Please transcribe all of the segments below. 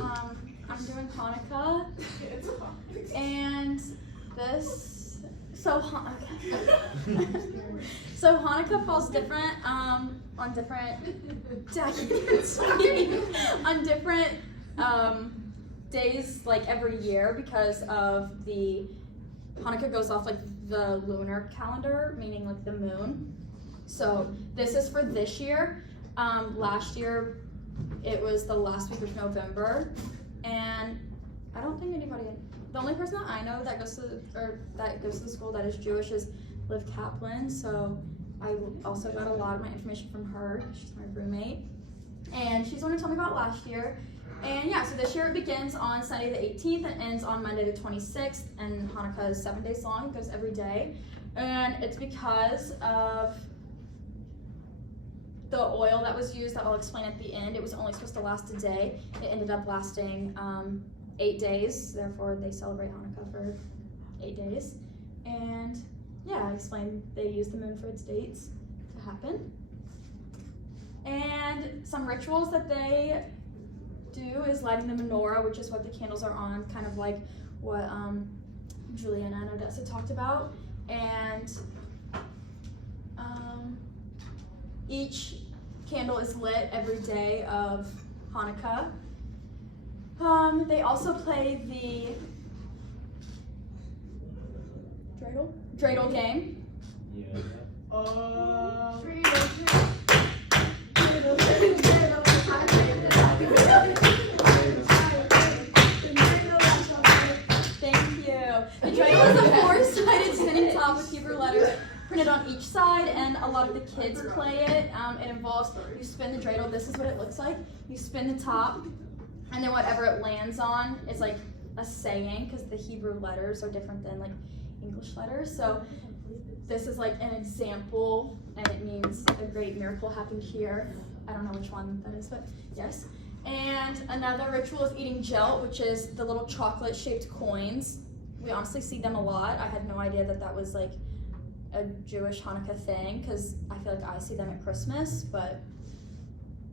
I'm doing Hanukkah, and so Hanukkah falls different on different on different days, like every year, because of Hanukkah goes off like the lunar calendar, meaning like the moon. So this is for this year. Last year it was the last week of November, and I don't think the only person that I know that goes to the school that is Jewish is Liv Kaplan. So I also got a lot of my information from her. She's my roommate, and she's the one who told me about last year. And yeah, so this year it begins on Sunday the 18th and ends on Monday the 26th, and Hanukkah is 7 days long. It goes every day, and it's because of the oil that was used that I'll explain at the end. It was only supposed to last a day. It ended up lasting 8 days. Therefore, they celebrate Hanukkah for 8 days. And yeah, I explained they use the moon for its dates to happen. And some rituals that they do is lighting the menorah, which is what the candles are on, kind of like what Juliana and Odessa talked about. And each candle is lit every day of Hanukkah. They also play the dreidel game. Yeah. Thank you. The dreidel is a four-sided spinning top with Hebrew letters printed on each side, and a lot of the kids play it. It involves, you spin the dreidel, this is what it looks like. You spin the top, and then whatever it lands on is like a saying, because the Hebrew letters are different than like English letters. So this is like an example, and it means a great miracle happened here. I don't know which one that is, but yes. And another ritual is eating gelt, which is the little chocolate-shaped coins. We honestly see them a lot. I had no idea that that was like a Jewish Hanukkah thing, because I feel like I see them at Christmas, but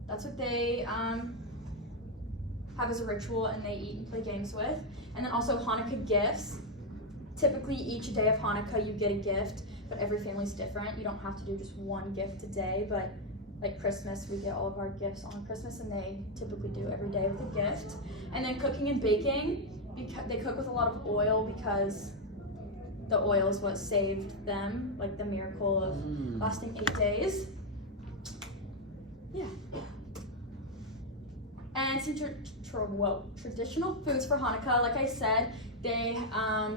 that's what they have as a ritual, and they eat and play games with. And then also Hanukkah gifts. Typically each day of Hanukkah you get a gift, but every family's different. You don't have to do just one gift a day, but like Christmas, we get all of our gifts on Christmas, and they typically do every day with a gift. And then cooking and baking, they cook with a lot of oil, because the oil is what saved them, like the miracle of lasting 8 days. Yeah. And some traditional foods for Hanukkah, like I said, they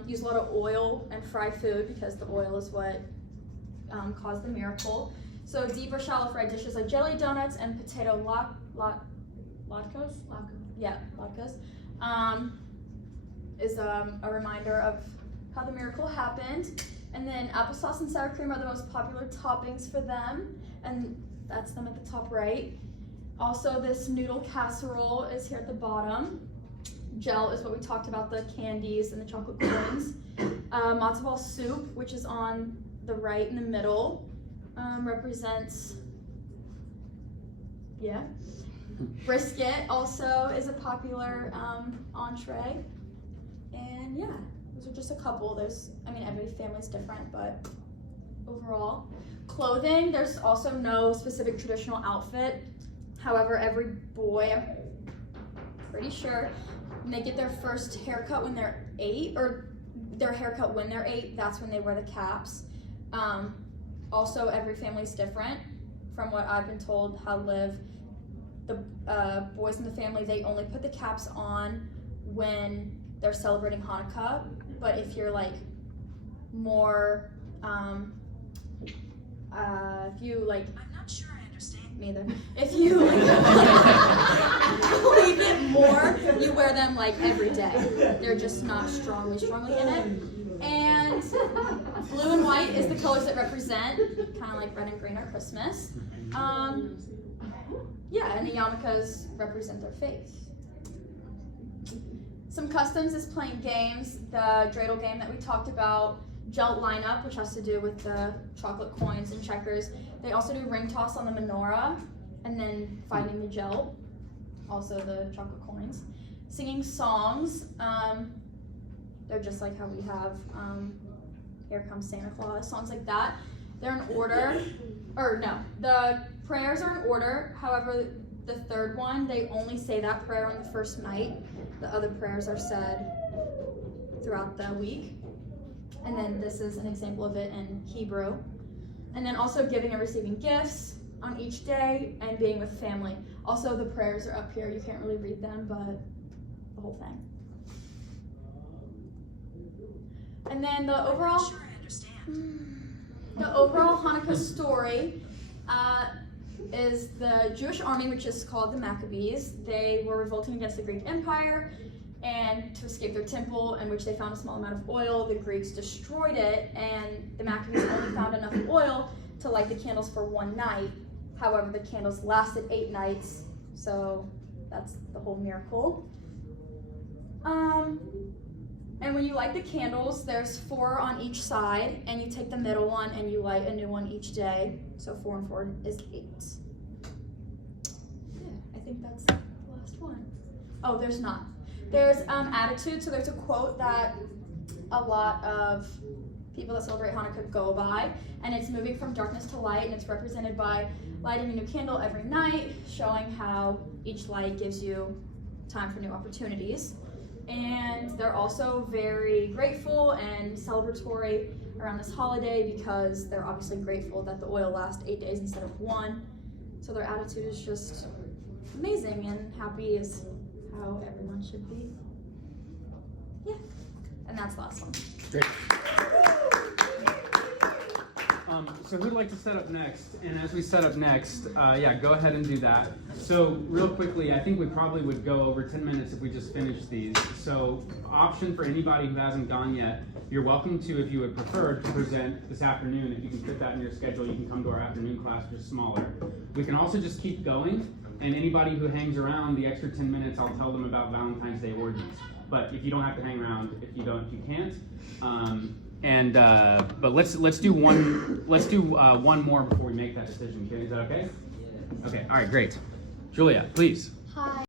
use a lot of oil and fried food, because the oil is what caused the miracle. So deep or shallow fried dishes like jelly donuts and potato latkes. Yeah, latkes. Is a reminder of how the miracle happened. And then applesauce and sour cream are the most popular toppings for them, and that's them at the top right. Also, this noodle casserole is here at the bottom. Gel is what we talked about, the candies and the chocolate coins. Matzo ball soup, which is on the right in the middle, represents, yeah. Brisket also is a popular entree. And yeah, those are just a couple. Every family's different, but overall. Clothing, there's also no specific traditional outfit. However, every boy, I'm pretty sure, when they get their first haircut when they're 8, or their haircut when they're 8, that's when they wear the caps. Also, every family's different. From what I've been told, how Liv, the boys in the family, they only put the caps on when they're celebrating Hanukkah. But if you're like more, if you like, I'm not sure I understand. me either. If you believe it more, you wear them like every day. They're just not strongly in it. And blue and white is the colors that represent, kind of like red and green are Christmas. Yeah, and the yarmulkes represent their faith. Some customs is playing games, the dreidel game that we talked about, gelt lineup, which has to do with the chocolate coins and checkers. They also do ring toss on the menorah, and then finding the gelt, also the chocolate coins. singing songs. They're just like how we have Here Comes Santa Claus, songs like that. They're in order, or no, the prayers are in order. However, the third one, they only say that prayer on the first night. The other prayers are said throughout the week. And then this is an example of it in Hebrew. And then also giving and receiving gifts on each day and being with family. Also, the prayers are up here. You can't really read them, but the whole thing. And then the overall Hanukkah story is the Jewish army, which is called the Maccabees. They were revolting against the Greek Empire, and to escape their temple, in which they found a small amount of oil, the Greeks destroyed it, and the Maccabees only found enough oil to light the candles for one night. However, the candles lasted 8 nights, so that's the whole miracle. And when you light the candles, there's 4 on each side, and you take the middle one and you light a new one each day. So 4 and 4 is 8. Yeah, I think that's the last one. Oh, there's not. There's attitude. So there's a quote that a lot of people that celebrate Hanukkah go by, and it's moving from darkness to light, and it's represented by lighting a new candle every night, showing how each light gives you time for new opportunities. And they're also very grateful and celebratory around this holiday because they're obviously grateful that the oil lasts 8 days instead of 1. So their attitude is just amazing, and happy is how everyone should be. Yeah, and that's the last one. Great. So who'd like to set up next? And as we set up next, yeah, go ahead and do that. So real quickly, I think we probably would go over 10 minutes if we just finish these. So option for anybody who hasn't gone yet, you're welcome to, if you would prefer, to present this afternoon. If you can fit that in your schedule, you can come to our afternoon class, just smaller. We can also just keep going, and anybody who hangs around the extra 10 minutes, I'll tell them about Valentine's Day orgies. But if you don't have to hang around, if you can't. But let's do one more before we make that decision. Is that okay? Yeah. Okay. All right. Great. Julia, please. Hi.